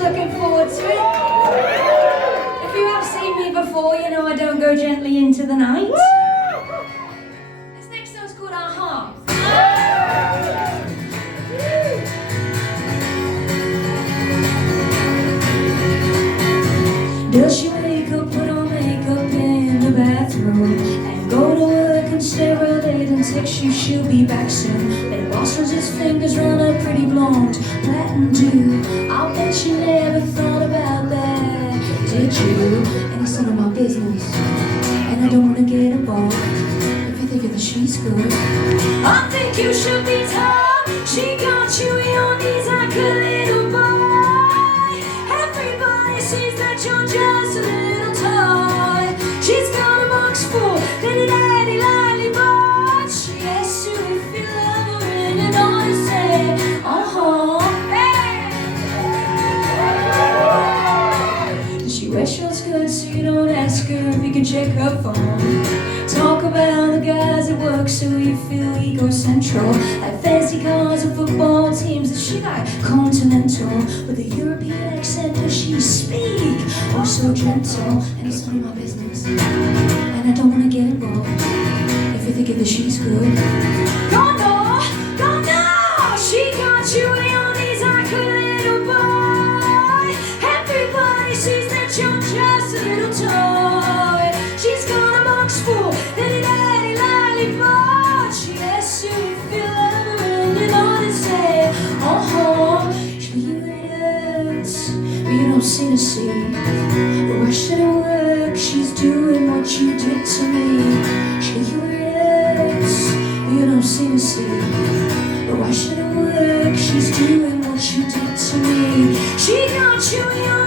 looking forward to it. If you have seen me before, you know I don't go gently into the night. This next song's called Aha. Does she wake up, put on makeup in the bathroom, and go to work and stay real late and text you she'll be back soon? But boss runs his fingers round her pretty blonde Latin dew. I'll bet you never thought about that, did you? And it's none of my business, and I don't wanna get involved. If you think that she's good, I think you should be told. She got you in your knees like a little boy. Everybody sees that you're just a little toy. She's got a box full, little daddy lollipop. She asks you if you love her and you know to say, hey. She wears short skirts so you don't ask her if you can check her phone. Talk about the guys at work so you feel ego-central, like fancy cars and football teams. That she like continental with a European accent. Does she speak? Oh, so gentle. And it's none of my business, and I don't wanna get involved. If you think that she's good, God no, God no. She got you in your knees like a little boy. Everybody sees that you're just a little toy. She's got a box full, little daddy lollipop. She asks you if you love her and you know to say, oh, you it hurts, but you don't seem to see. But why should it work? She's doing what you did to me. You it hurts, but you don't seem to see. But why should it work? She's doing what you did to me. She got you in your